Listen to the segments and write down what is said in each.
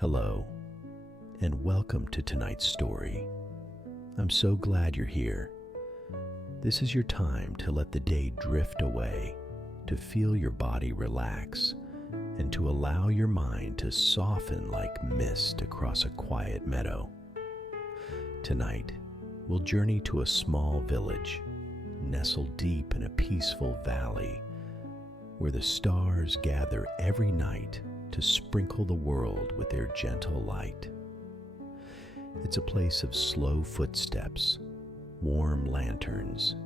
Hello, and welcome to tonight's story. I'm so glad you're here. This is your time to let the day drift away, to feel your body relax, and to allow your mind to soften like mist across a quiet meadow. Tonight, we'll journey to a small village, nestled deep in a peaceful valley, where the stars gather every night to sprinkle the world with their gentle light. It's a place of slow footsteps, warm lanterns,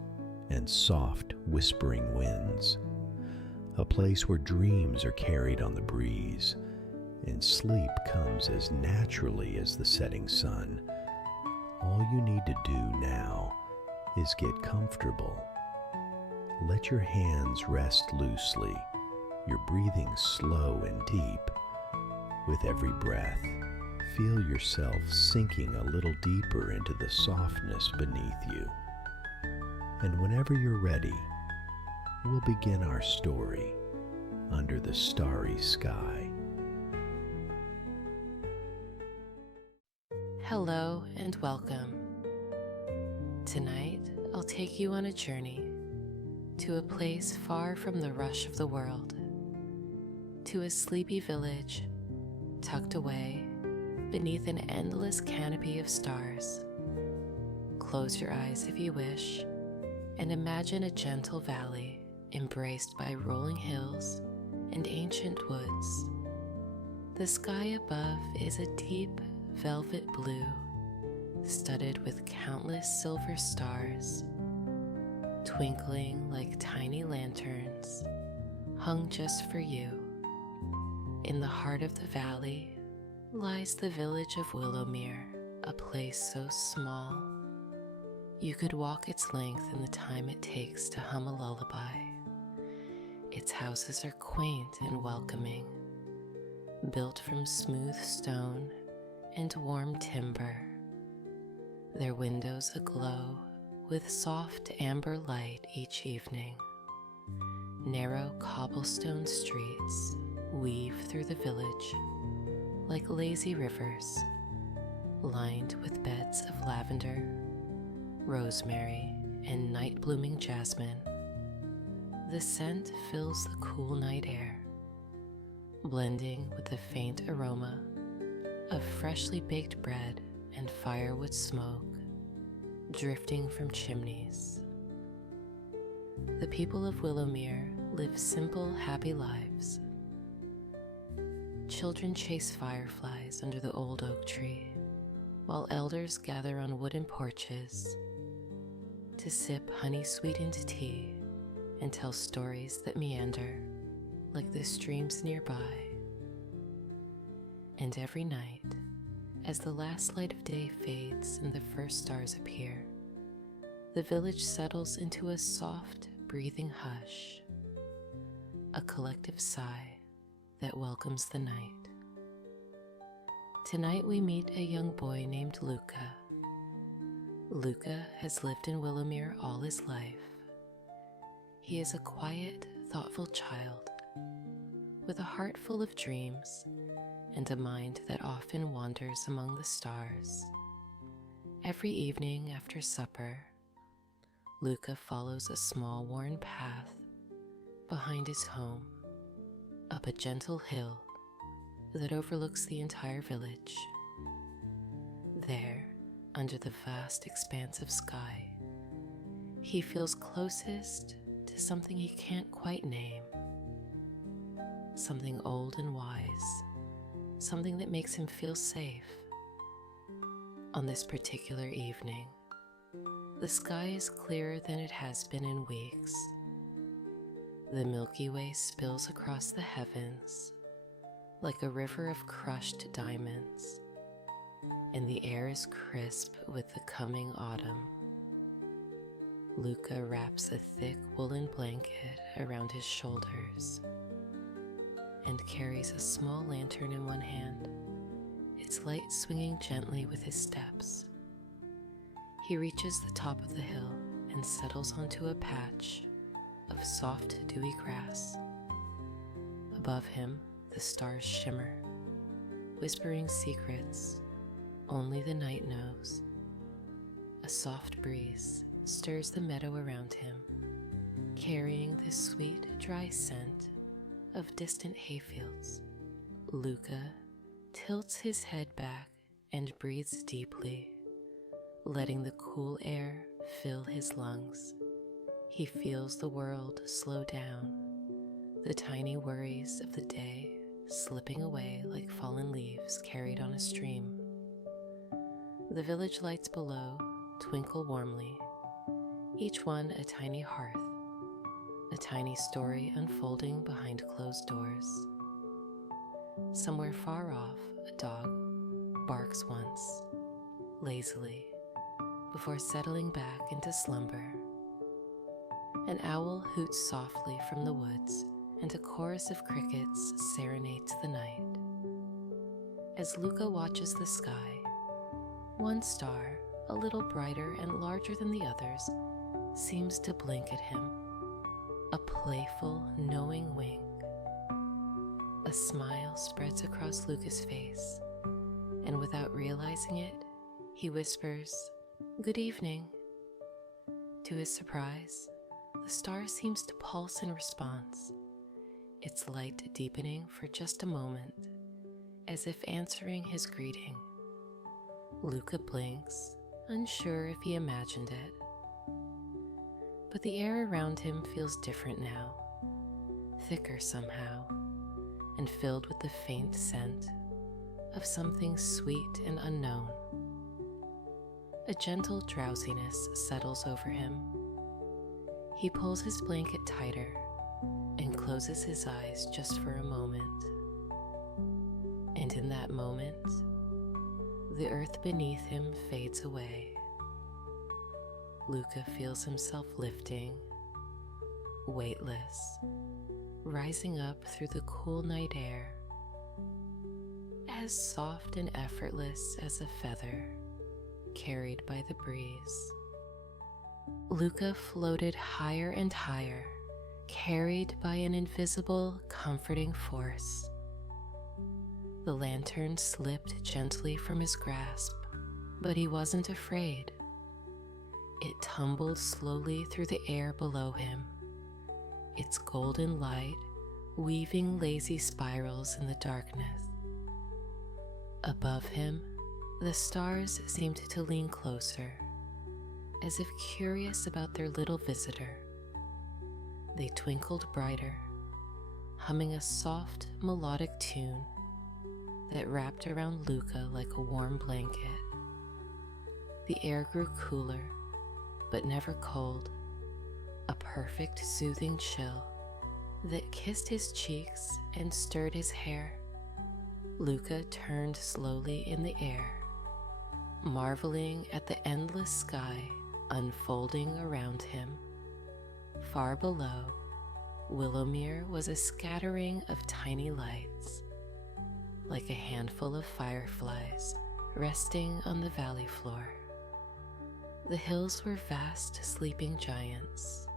and soft whispering winds. A place where dreams are carried on the breeze, and sleep comes as naturally as the setting sun. All you need to do now is get comfortable. Let your hands rest loosely, your breathing slow and deep. With every breath, feel yourself sinking a little deeper into the softness beneath you. And whenever you're ready, we'll begin our story under the starry sky. Hello and welcome. Tonight, I'll take you on a journey to a place far from the rush of the world, to a sleepy village tucked away beneath an endless canopy of stars. Close your eyes if you wish, and imagine a gentle valley embraced by rolling hills and ancient woods. The sky above is a deep velvet blue, studded with countless silver stars, twinkling like tiny lanterns, hung just for you. In the heart of the valley lies the village of Willowmere, a place so small you could walk its length in the time it takes to hum a lullaby. Its houses are quaint and welcoming, built from smooth stone and warm timber, their windows aglow with soft amber light each evening. Narrow cobblestone streets weave through the village like lazy rivers, lined with beds of lavender, rosemary, and night-blooming jasmine. The scent fills the cool night air, blending with the faint aroma of freshly baked bread and firewood smoke drifting from chimneys. The people of Willowmere live simple, happy lives. Children chase fireflies under the old oak tree, while elders gather on wooden porches to sip honey-sweetened tea and tell stories that meander like the streams nearby. And every night, as the last light of day fades and the first stars appear, the village settles into a soft, breathing hush, a collective sigh that welcomes the night. Tonight we meet a young boy named Luca. Luca has lived in Willowmere all his life. He is a quiet, thoughtful child with a heart full of dreams and a mind that often wanders among the stars. Every evening after supper, Luca follows a small worn path behind his home, up a gentle hill that overlooks the entire village. There, under the vast expanse of sky, he feels closest to something he can't quite name, something old and wise, something that makes him feel safe. On this particular evening, the sky is clearer than it has been in weeks. The Milky Way spills across the heavens like a river of crushed diamonds, and the air is crisp with the coming autumn. Luca wraps a thick woolen blanket around his shoulders and carries a small lantern in one hand, its light swinging gently with his steps. He reaches the top of the hill and settles onto a patch of soft, dewy grass. Above him, the stars shimmer, whispering secrets only the night knows. A soft breeze stirs the meadow around him, carrying the sweet, dry scent of distant hayfields. Luca tilts his head back and breathes deeply, letting the cool air fill his lungs. He feels the world slow down, the tiny worries of the day slipping away like fallen leaves carried on a stream. The village lights below twinkle warmly, each one a tiny hearth, a tiny story unfolding behind closed doors. Somewhere far off, a dog barks once, lazily, before settling back into slumber. An owl hoots softly from the woods, and a chorus of crickets serenades the night. As Luca watches the sky, one star, a little brighter and larger than the others, seems to blink at him, a playful, knowing wink. A smile spreads across Luca's face, and without realizing it, he whispers, "Good evening." To his surprise, the star seems to pulse in response, its light deepening for just a moment, as if answering his greeting. Luca blinks, unsure if he imagined it. But the air around him feels different now, thicker somehow, and filled with the faint scent of something sweet and unknown. A gentle drowsiness settles over him. He pulls his blanket tighter and closes his eyes just for a moment. And in that moment, the earth beneath him fades away. Luca feels himself lifting, weightless, rising up through the cool night air, as soft and effortless as a feather carried by the breeze. Luca floated higher and higher, carried by an invisible, comforting force. The lantern slipped gently from his grasp, but he wasn't afraid. It tumbled slowly through the air below him, its golden light weaving lazy spirals in the darkness. Above him, the stars seemed to lean closer, as if curious about their little visitor. They twinkled brighter, humming a soft, melodic tune that wrapped around Luca like a warm blanket. The air grew cooler, but never cold, a perfect soothing chill that kissed his cheeks and stirred his hair. Luca turned slowly in the air, marveling at the endless sky unfolding around him. Far below, Willowmere was a scattering of tiny lights, like a handful of fireflies resting on the valley floor. The hills were vast sleeping giants,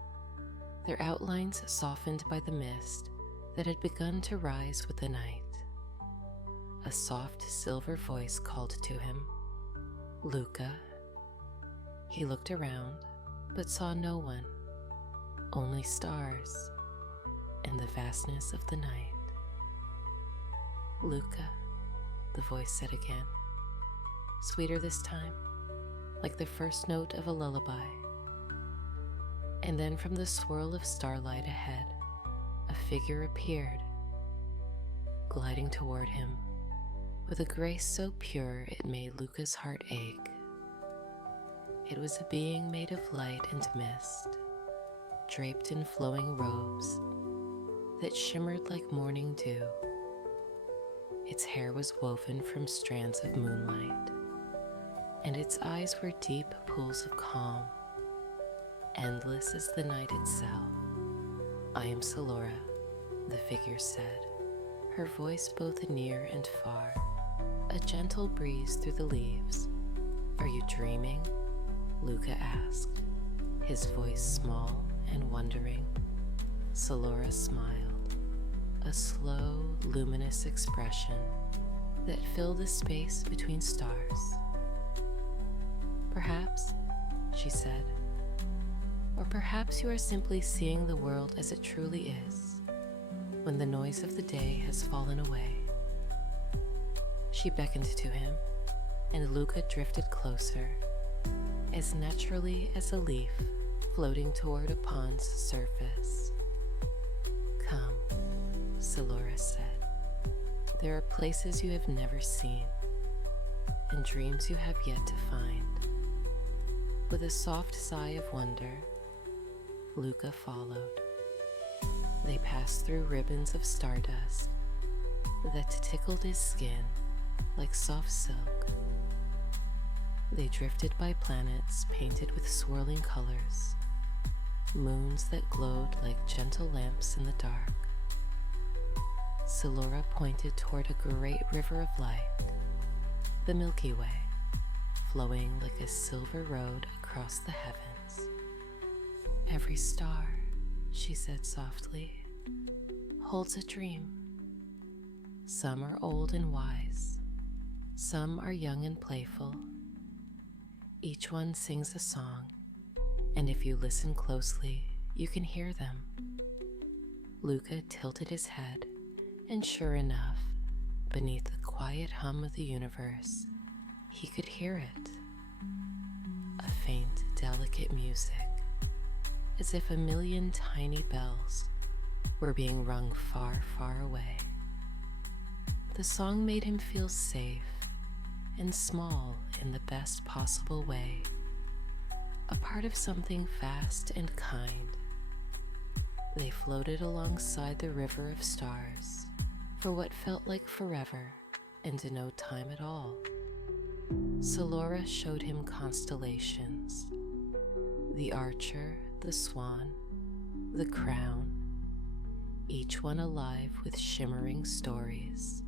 their outlines softened by the mist that had begun to rise with the night. A soft silver voice called to him, "Luca." He looked around, but saw no one, only stars and the vastness of the night. "Luca," the voice said again, sweeter this time, like the first note of a lullaby. And then from the swirl of starlight ahead, a figure appeared, gliding toward him with a grace so pure it made Luca's heart ache. It was a being made of light and mist, draped in flowing robes that shimmered like morning dew. Its hair was woven from strands of moonlight, and its eyes were deep pools of calm, endless as the night itself. "I am Salora," the figure said, her voice both near and far, a gentle breeze through the leaves. "Are you dreaming?" Luca asked, his voice small and wondering. Salora smiled, a slow, luminous expression that fill the space between stars. Perhaps, she said, or perhaps you are simply seeing the world as it truly is, when the noise of the day has fallen away. She beckoned to him, and Luca drifted closer, as naturally as a leaf floating toward a pond's surface. Come, Silora said. There are places you have never seen, and dreams you have yet to find. With a soft sigh of wonder, Luca followed. They passed through ribbons of stardust that tickled his skin like soft silk. They drifted by planets painted with swirling colors, moons that glowed like gentle lamps in the dark. Silora pointed toward a great river of light, the Milky Way, flowing like a silver road across the heavens. Every star, she said softly, holds a dream. Some are old and wise, some are young and playful. Each one sings a song, and if you listen closely, you can hear them. Luca tilted his head, and sure enough, beneath the quiet hum of the universe, he could hear it. A faint, delicate music, as if a million tiny bells were being rung far, far away. The song made him feel safe and small in the best possible way, a part of something vast and kind. They floated alongside the river of stars for what felt like forever and no time at all. Silora showed him constellations, the archer, the swan, the crown, each one alive with shimmering stories.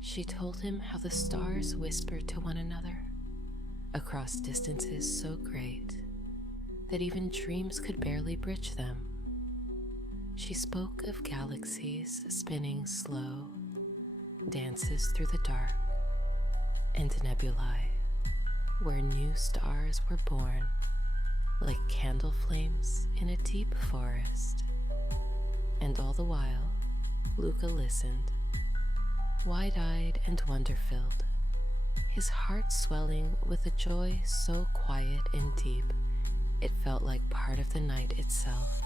She told him how the stars whispered to one another across distances so great that even dreams could barely bridge them. She spoke of galaxies spinning slow, dances through the dark, and nebulae where new stars were born like candle flames in a deep forest. And all the while, Luca listened, wide-eyed and wonder-filled, his heart swelling with a joy so quiet and deep it felt like part of the night itself.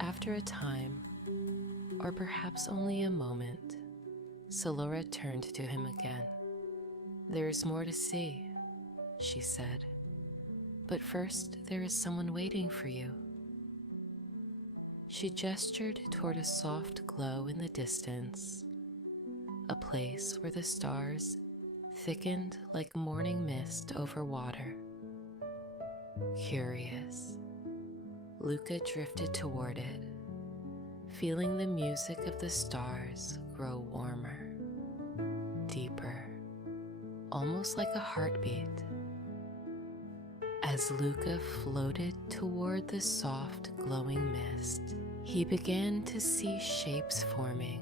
After a time, or perhaps only a moment, Silora turned to him again. "There is more to see," she said, "but first there is someone waiting for you." She gestured toward a soft glow in the distance, a place where the stars thickened like morning mist over water. Curious, Luca drifted toward it, feeling the music of the stars grow warmer, deeper, almost like a heartbeat. As Luca floated toward the soft, glowing mist, he began to see shapes forming,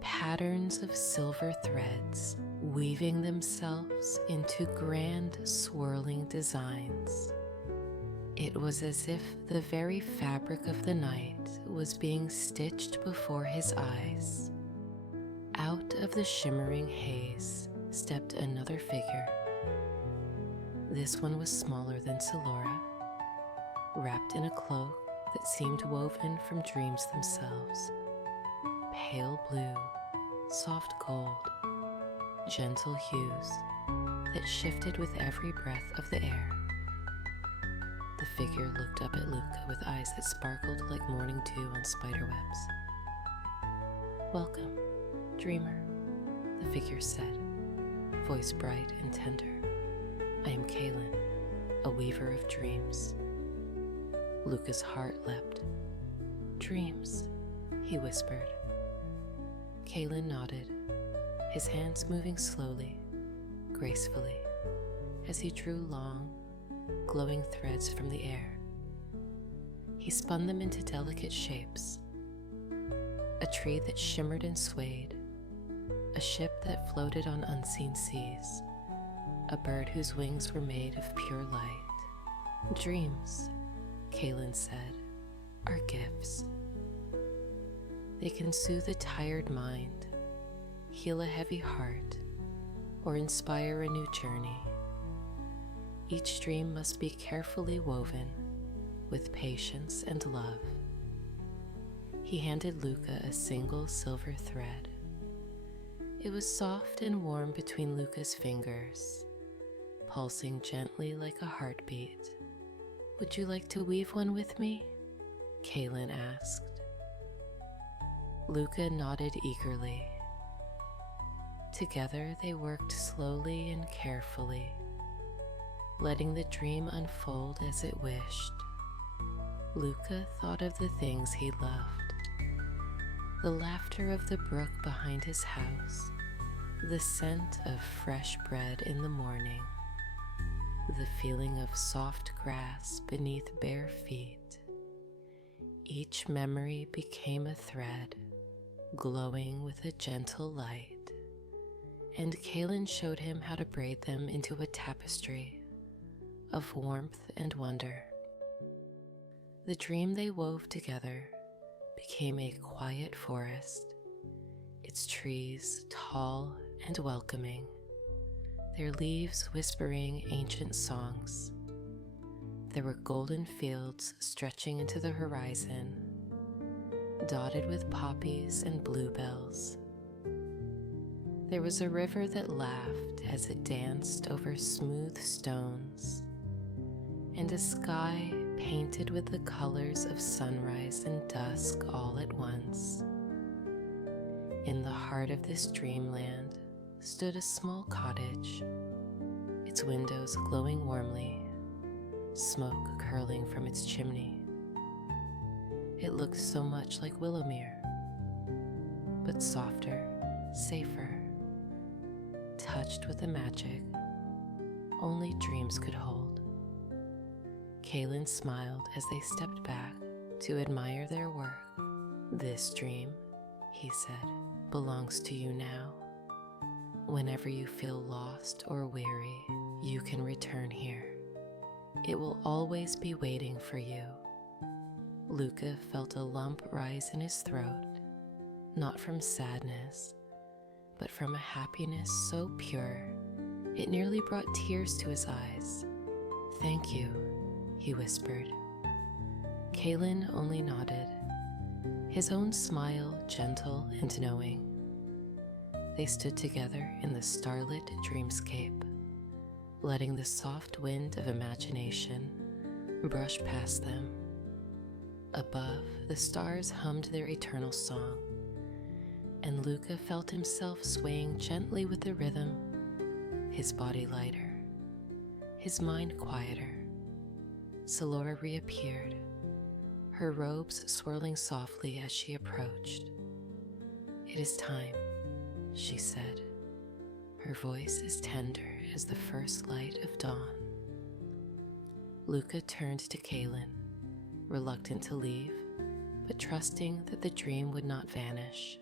patterns of silver threads weaving themselves into grand, swirling designs. It was as if the very fabric of the night was being stitched before his eyes. Out of the shimmering haze stepped another figure. This one was smaller than Silora, wrapped in a cloak that seemed woven from dreams themselves. Pale blue, soft gold, gentle hues that shifted with every breath of the air. The figure looked up at Luca with eyes that sparkled like morning dew on spiderwebs. "Welcome, dreamer," the figure said, voice bright and tender. "I am Kaylin, a weaver of dreams." Luca's heart leapt. "Dreams," he whispered. Kaylin nodded, his hands moving slowly, gracefully, as he drew long, glowing threads from the air. He spun them into delicate shapes. A tree that shimmered and swayed, a ship that floated on unseen seas, a bird whose wings were made of pure light. Dreams, Kaylin said, are gifts. They can soothe a tired mind, heal a heavy heart, or inspire a new journey. Each dream must be carefully woven with patience and love. He handed Luca a single silver thread. It was soft and warm between Luca's fingers, pulsing gently like a heartbeat. "Would you like to weave one with me?" Kaylin asked. Luca nodded eagerly. Together they worked slowly and carefully, letting the dream unfold as it wished. Luca thought of the things he loved: the laughter of the brook behind his house, the scent of fresh bread in the morning, the feeling of soft grass beneath bare feet. Each memory became a thread, glowing with a gentle light, and Kaylin showed him how to braid them into a tapestry of warmth and wonder. The dream they wove together became a quiet forest, its trees tall and welcoming, their leaves whispering ancient songs. There were golden fields stretching into the horizon, dotted with poppies and bluebells. There was a river that laughed as it danced over smooth stones, and a sky painted with the colors of sunrise and dusk all at once. In the heart of this dreamland stood a small cottage, its windows glowing warmly, smoke curling from its chimney. It looked so much like Willowmere, but softer, safer, touched with a magic only dreams could hold. Kaylin smiled as they stepped back to admire their work. "This dream," he said, "belongs to you now. Whenever you feel lost or weary, you can return here. It will always be waiting for you." Luca felt a lump rise in his throat, not from sadness, but from a happiness so pure it nearly brought tears to his eyes. "Thank you," he whispered. Kaylin only nodded, his own smile gentle and knowing. They stood together in the starlit dreamscape, letting the soft wind of imagination brush past them. Above, the stars hummed their eternal song, and Luca felt himself swaying gently with the rhythm, his body lighter, his mind quieter. Salora reappeared, her robes swirling softly as she approached. "It is time," she said, her voice as tender as the first light of dawn. Luca turned to Kaylin, reluctant to leave, but trusting that the dream would not vanish.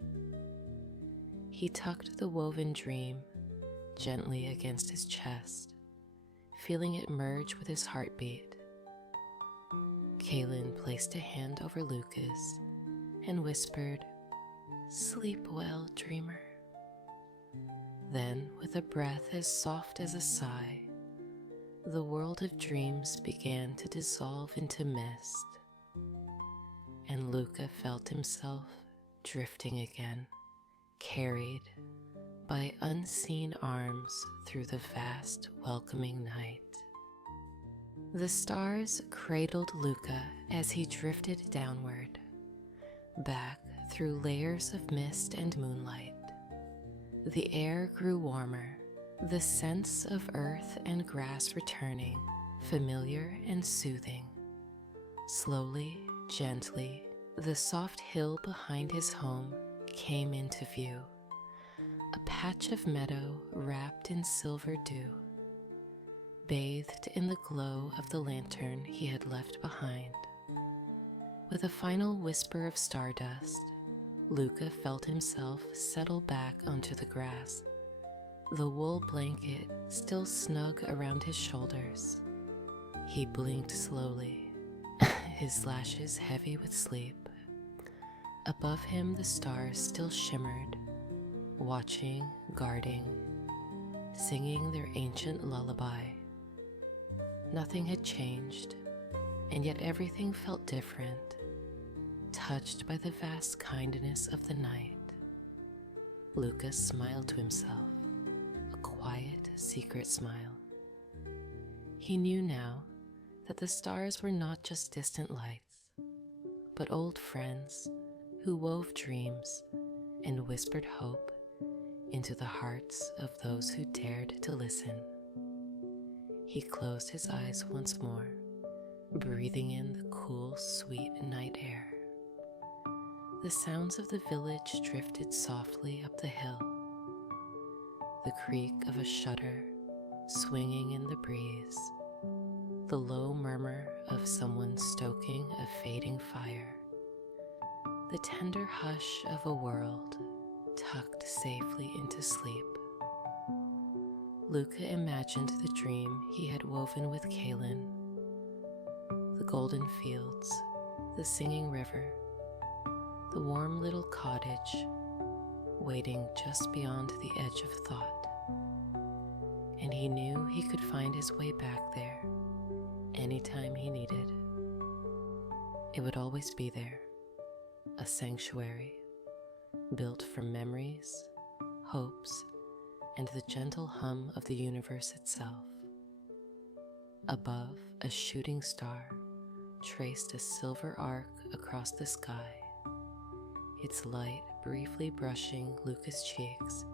He tucked the woven dream gently against his chest, feeling it merge with his heartbeat. Kaylin placed a hand over Luca's and whispered, "Sleep well, dreamer." Then, with a breath as soft as a sigh, the world of dreams began to dissolve into mist, and Luca felt himself drifting again, carried by unseen arms through the vast, welcoming night. The stars cradled Luca as he drifted downward, back through layers of mist and moonlight. The air grew warmer, the scents of earth and grass returning, familiar and soothing. Slowly, gently, the soft hill behind his home came into view, a patch of meadow wrapped in silver dew, bathed in the glow of the lantern he had left behind. With a final whisper of stardust, Luca felt himself settle back onto the grass, the wool blanket still snug around his shoulders. He blinked slowly, his lashes heavy with sleep. Above him, the stars still shimmered, watching, guarding, singing their ancient lullaby. Nothing had changed, and yet everything felt different, touched by the vast kindness of the night. Luca smiled to himself, a quiet, secret smile. He knew now that the stars were not just distant lights, but old friends who wove dreams and whispered hope into the hearts of those who dared to listen. He closed his eyes once more, breathing in the cool, sweet night air. The sounds of the village drifted softly up the hill, the creak of a shutter swinging in the breeze, the low murmur of someone stoking a fading fire, the tender hush of a world tucked safely into sleep. Luca imagined the dream he had woven with Kaylin, the golden fields, the singing river, the warm little cottage waiting just beyond the edge of thought. And he knew he could find his way back there anytime he needed. It would always be there, a sanctuary built from memories, hopes, and the gentle hum of the universe itself. Above, a shooting star traced a silver arc across the sky, its light briefly brushing Luca's cheeks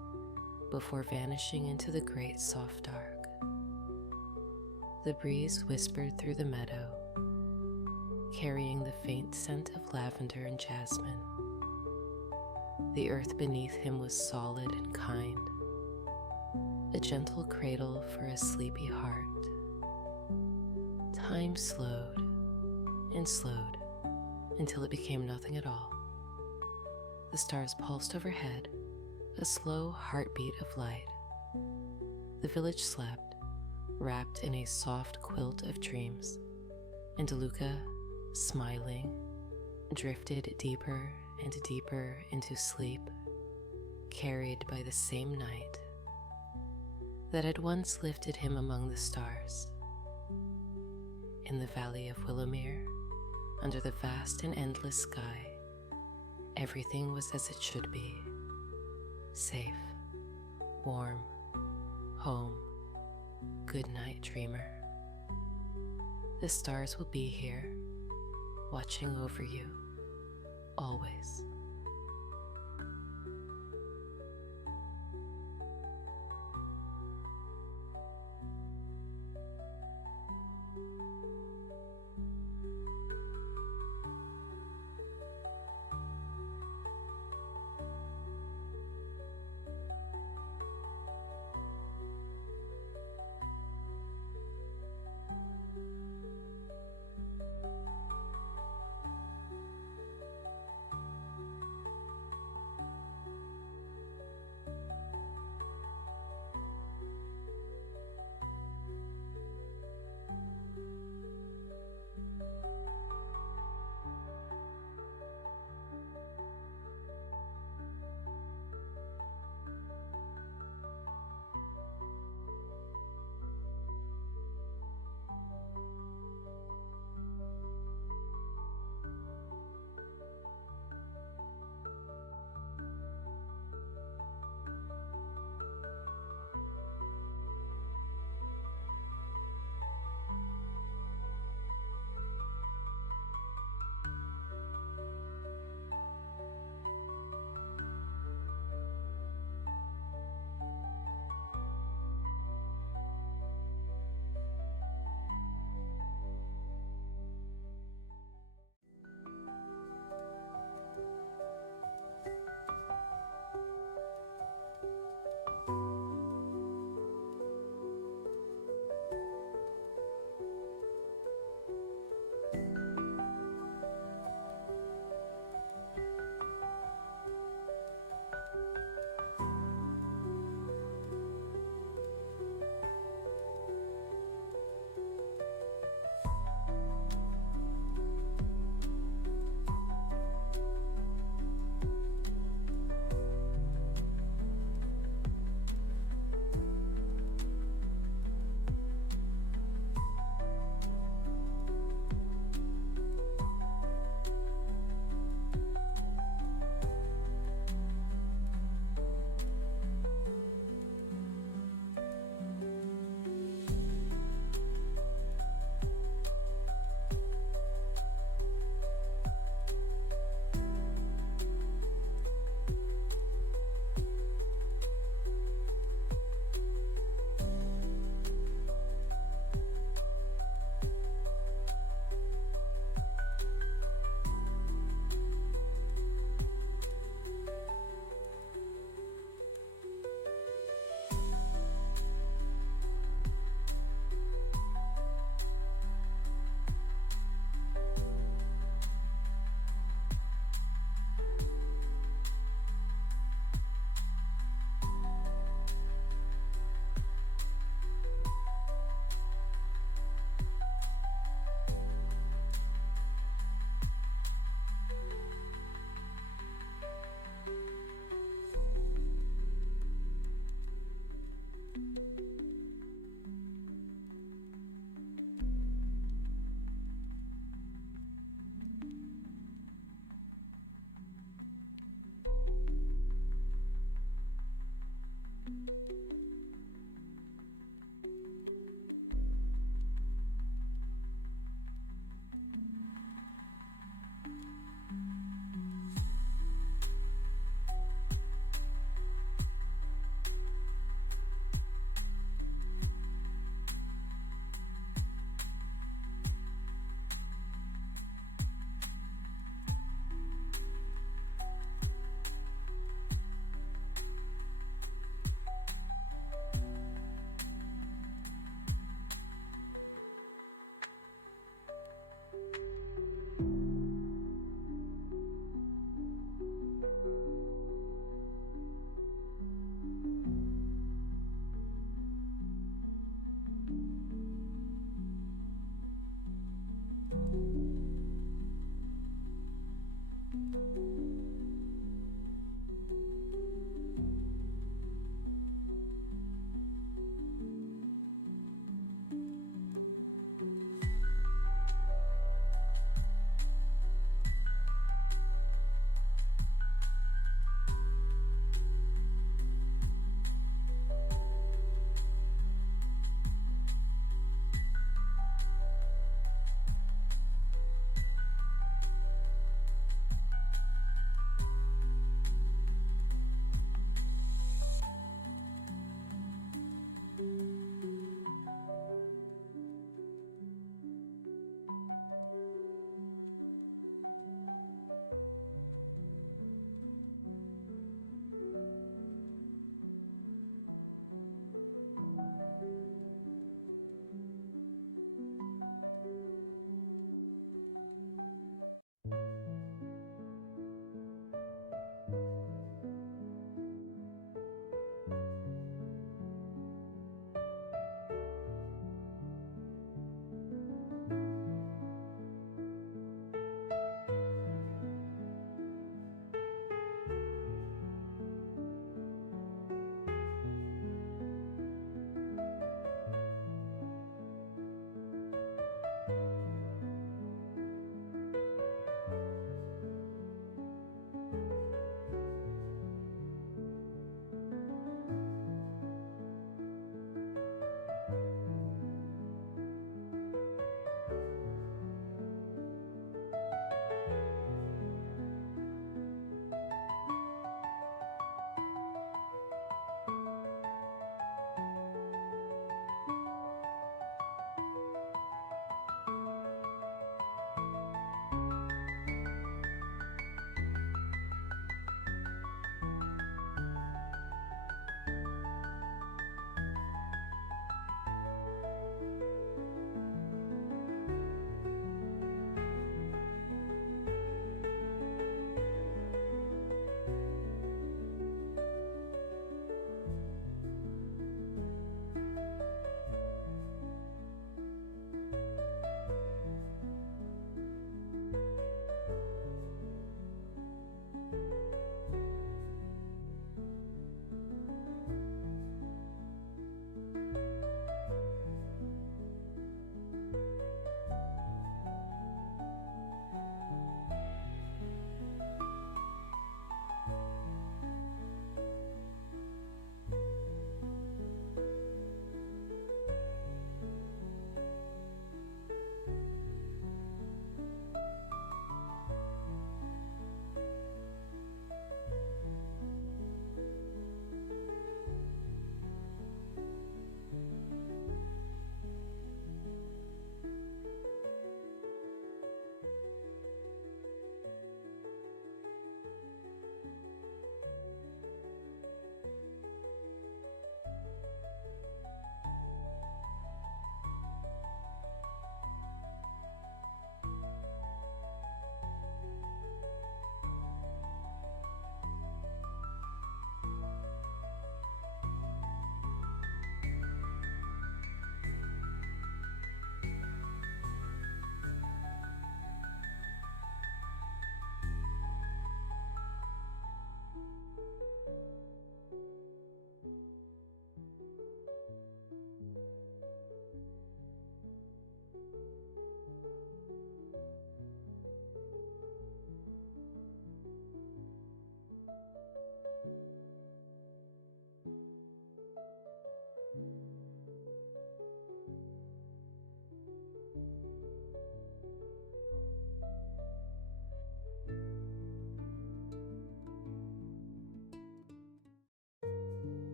before vanishing into the great soft dark. The breeze whispered through the meadow, carrying the faint scent of lavender and jasmine. The earth beneath him was solid and kind, a gentle cradle for a sleepy heart. Time slowed and slowed until it became nothing at all. The stars pulsed overhead, a slow heartbeat of light. The village slept, wrapped in a soft quilt of dreams, and Luca, smiling, drifted deeper and deeper into sleep, carried by the same night that had once lifted him among the stars. In the valley of Willowmere, under the vast and endless sky, everything was as it should be. Safe, warm, home, good night, dreamer. The stars will be here, watching over you, always.